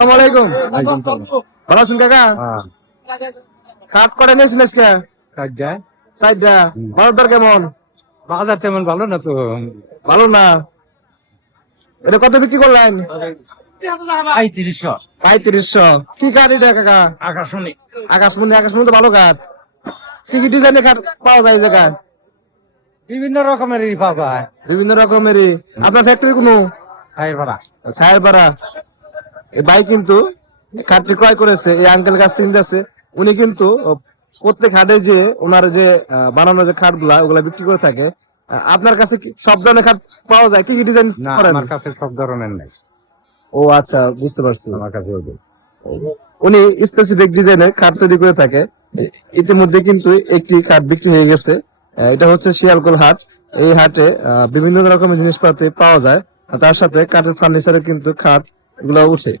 আসসালামাইকুম। ভালো আছেন কাকা? খাট করে নিয়েছেন আজকে? চারটা। বাজার দর কেমন? বাজার তেমন ভালো না তো। ভালো না। এটা কত বিক্রি করলেন? 3500 3500। কি কাঠ এটা কাকা? আকাশমণি। আকাশমণি তো ভালো কাঠ। কি কি ডিজাইনের কাঠ পাওয়া যায় এই জায়গায়? বিভিন্ন রকমেরই পাবা। বিভিন্ন রকমেরই। আপনার ফ্যাক্টরি কোনো? খায়ের ভাড়া। খায়ের পাড়া। এই ভাই কিন্তু খাটটি ক্রয় করেছে, এই আঙ্কেল কাছ থেকে নিতেছে। উনি কিন্তু প্রত্যেক হাটে যে ওনার যে বানানো যে খাট গুলা ওগুলা বিক্রি করে থাকে। আপনার কাছে কি সব ধরনের খাট পাওয়া যায়? কি কি ডিজাইন না, করেন? আমার কাছে সব ধরনের নাই। ও আচ্ছা, বুঝতে পারছি। আমার কাছে ওই যে। উনি স্পেসিফিক ডিজাইনের খাট তৈরি করে থাকে। ইতিমধ্যে কিন্তু একটি খাট বিক্রি হয়ে গেছে। এটা হচ্ছে শিয়ালকোল হাট। এই হাটে বিভিন্ন রকমের জিনিসপাতি পাওয়া যায়। আর তার সাথে কাঠের ফার্নিচারে কিন্তু খাট এগুলো উঠে।